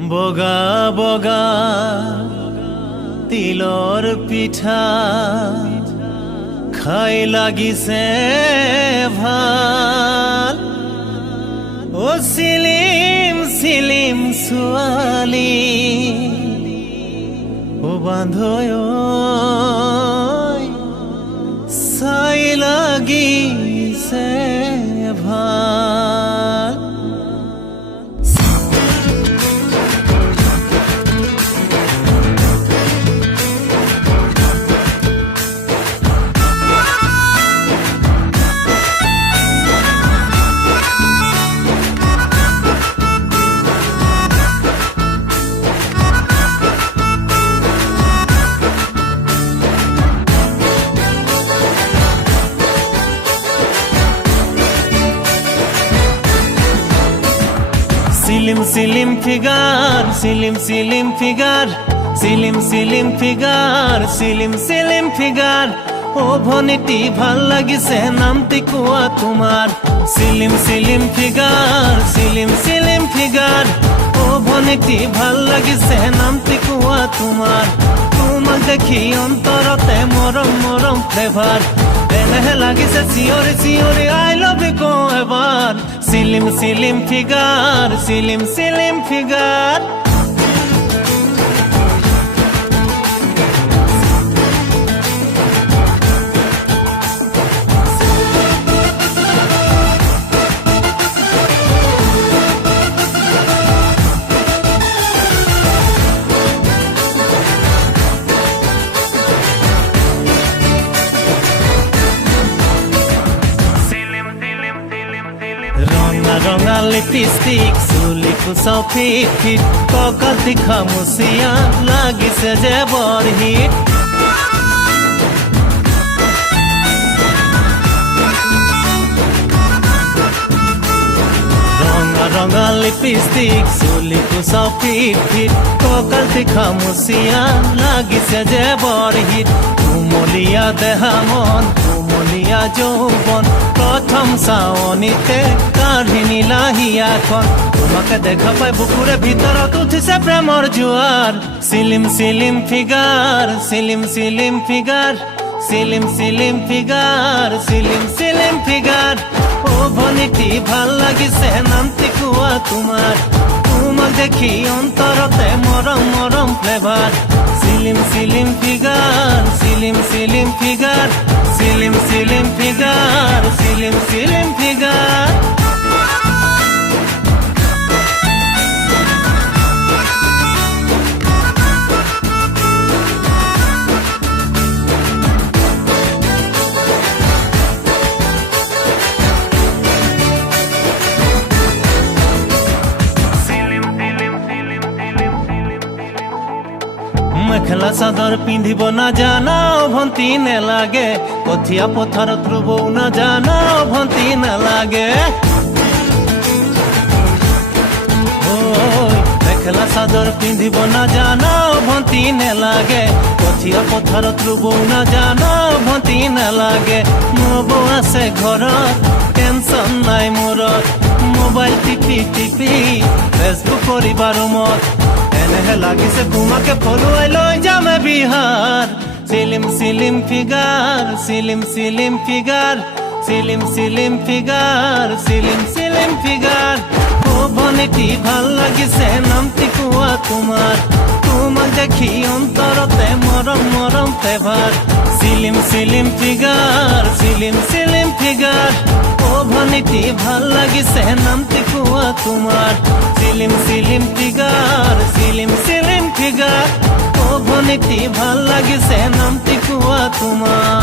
বগা বগা তিলৰ পিঠা খাই লাগিছে ভাল ও চিলিম চিলিম ছোৱালী ও বান্ধৈ চাই লাগিছে ভাল Silim silim figure, silim silim figure, silim silim figure, silim silim figure. O bhoniti bhal lagise namti koa tumar. Silim silim figure, silim silim figure. O bhoniti bhal lagise namti koa tumar. Tumar dekhi ontorote morom morom flavor. Enehe lagise siori siori I love you ko ebar. Silim silim figure, silim silim figure. Ronga lipstick, suli ko sa fit fit. Kokal dikha musiya, lagi se je bor hit. Ronga lipstick, suli ko sa fit fit. Kokal dikha musiya, lagi se je bor hit. Tumoliya dehamon, tumoliya joubon. প্রথম সাওনিতে কাহিনী লাহিয়াখন তোমাকে দেখা পাই বুকুরে ভিতৰত উঠিছে প্ৰেমৰ জোৱাৰ slim slim figure slim slim figure slim slim figure slim slim figure ও ভনিটি ভাল লাগিছে নামটি কোৱা তোমাৰ তোমাক দেখি অন্তৰতে মৰম মৰম flavour slim slim figure slim slim figure Silim silim figure, silim silim figure. Mekhela chador পিন্ধিব নাজানাও ভন্তি নেলাগে কঠিয়া পথাৰত ৰুবও নাজানাও ভন্তি নেলাগে মেখেলা চাদৰ পিন্ধিব নাজানাও ভন্তি নেলাগে কঠিয়া পথাৰত ৰুবও নাজানাও ভন্তি নেলাগে নবৌ আছে ঘৰত টেনচন নাই মূৰত মোবাইল টিপি টিপি ফেচবুক কৰিবা ৰুমত এনেহে লাগিছে তোমাকে ফলুৱাই লৈ যাম বিহাৰ slim slim figure slim slim figure slim slim figure slim slim figure ও ভনিটি ভাল লাগিছে নামটি কোৱা তোমাৰ তোমাক দেখি অন্তৰতে মৰম মৰম flavour slim slim figure slim slim figure ও ভনিটি ভাল লাগিছে নামটি কোৱা তোমাৰ slim slim figure slim slim figure ও ভনিটি ভাল লাগিছে নামটি কোৱা তোমাৰ